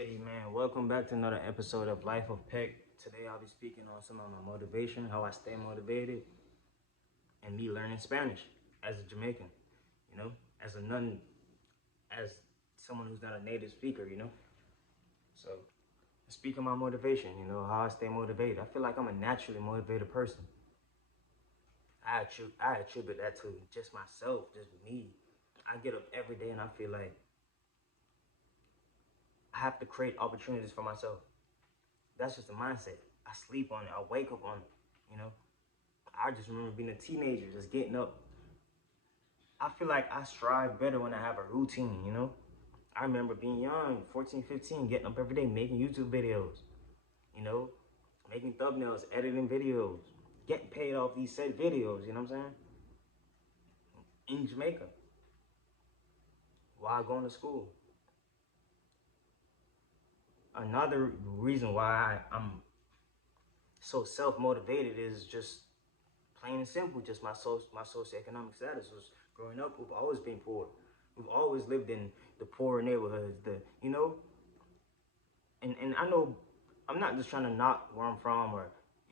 Hey man, welcome back to another episode of Life of Peck. Today I'll be speaking on some of my motivation, how I stay motivated, and me learning Spanish as a Jamaican, as a non, as someone who's not a native speaker, So, speaking my motivation, how I stay motivated. I feel like I'm a naturally motivated person. I attribute that to just myself, just me. I get up every day and I feel like I have to create opportunities for myself. That's just a mindset. I sleep on it. I wake up on it. I just remember being a teenager, just getting up. I feel like I strive better when I have a routine. I remember being young, 14, 15, getting up every day, making YouTube videos, you know, making thumbnails, editing videos, getting paid off these said videos, you know what I'm saying? In Jamaica, while going to school. Another reason why I'm so self-motivated is just plain and simple, just my socioeconomic status was growing up. We've always been poor. We've always lived in the poorer neighborhoods. And I know I'm not just trying to knock where I'm from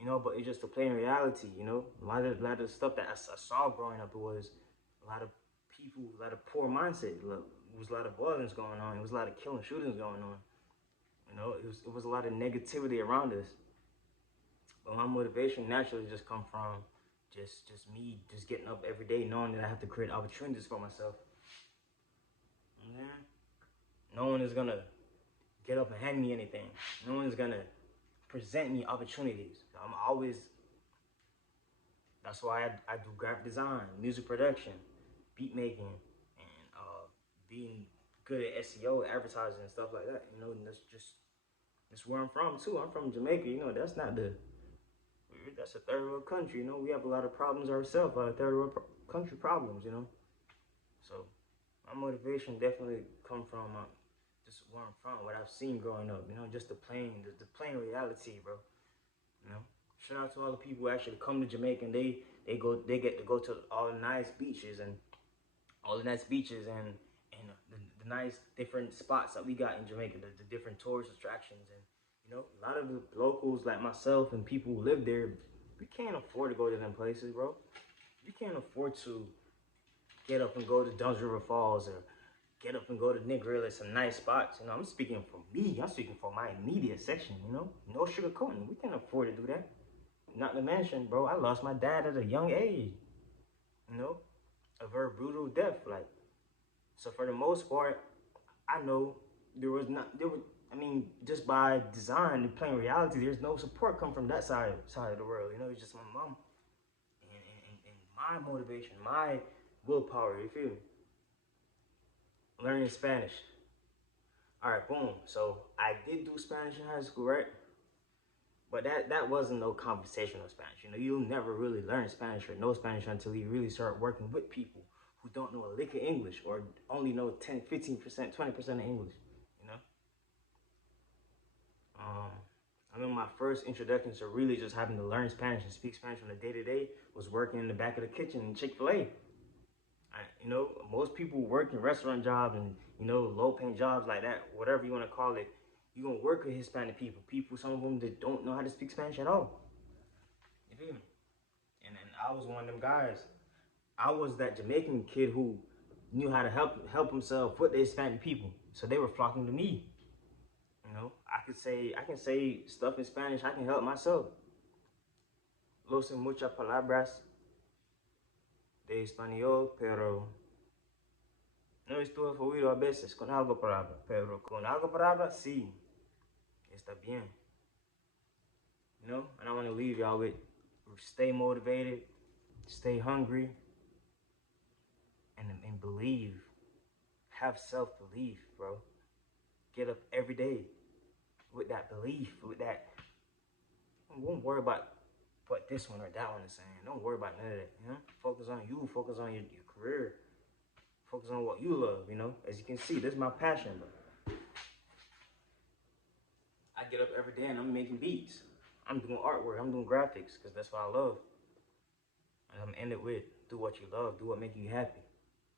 but it's just a plain reality. A lot of stuff that I saw growing up, it was a lot of people, a lot of poor mindset. It was a lot of violence going on. It was a lot of killing, shootings going on. It was a lot of negativity around us. But my motivation naturally just come from just me just getting up every day knowing that I have to create opportunities for myself. Yeah. No one is gonna get up and hand me anything. No one's gonna present me opportunities. That's why I do graphic design, music production, beat making, and being good at SEO, advertising, and stuff like that. And that's where I'm from too. I'm from Jamaica. That's a third world country. We have a lot of problems ourselves, a lot of third world country problems. So my motivation definitely come from just where I'm from, what I've seen growing up. Just the plain reality, bro. Shout out to all the people who actually come to Jamaica and they get to go to all the nice beaches and the nice different spots that we got in Jamaica, the different tourist attractions. And a lot of the locals like myself and people who live there, we can't afford to go to them places, bro. You can't afford to get up and go to Duns River Falls or get up and go to Negril, some nice spots. I'm speaking for me. I'm speaking for my immediate section, No sugarcoating. We can't afford to do that. Not to mention, bro, I lost my dad at a young age. A very brutal death. So for the most part, I know just by design and playing reality, there's no support come from that side of the world. It's just my mom and my motivation, my willpower, you feel me? Learning Spanish. All right, boom. So I did do Spanish in high school, right? But that wasn't no conversational Spanish. You'll never really learn Spanish or know Spanish until you really start working with people who don't know a lick of English or only know 10, 15%, 20% of English, I remember my first introduction to really just having to learn Spanish and speak Spanish on a day-to-day was working in the back of the kitchen in Chick-fil-A. Most people work in restaurant jobs and, low-paying jobs like that, whatever you want to call it. You're going to work with Hispanic people, some of them that don't know how to speak Spanish at all. You feel me? And I was one of them guys. I was that Jamaican kid who knew how to help himself with the Hispanic people. So they were flocking to me. I can say stuff in Spanish. I can help myself. Lo sé muchas palabras de español, pero no estuve fluido a veces con algo palabra. Pero con algo palabra, sí, está bien. And I want to leave y'all with stay motivated, stay hungry, and believe. Have self-belief, bro. Get up every day with that belief, with that. Don't worry about what this one or that one is saying. Don't worry about none of that. Focus on you. Focus on your career. Focus on what you love. As you can see, this is my passion. Bro. I get up every day and I'm making beats. I'm doing artwork. I'm doing graphics because that's what I love. And I'm end it with do what you love. Do what makes you happy.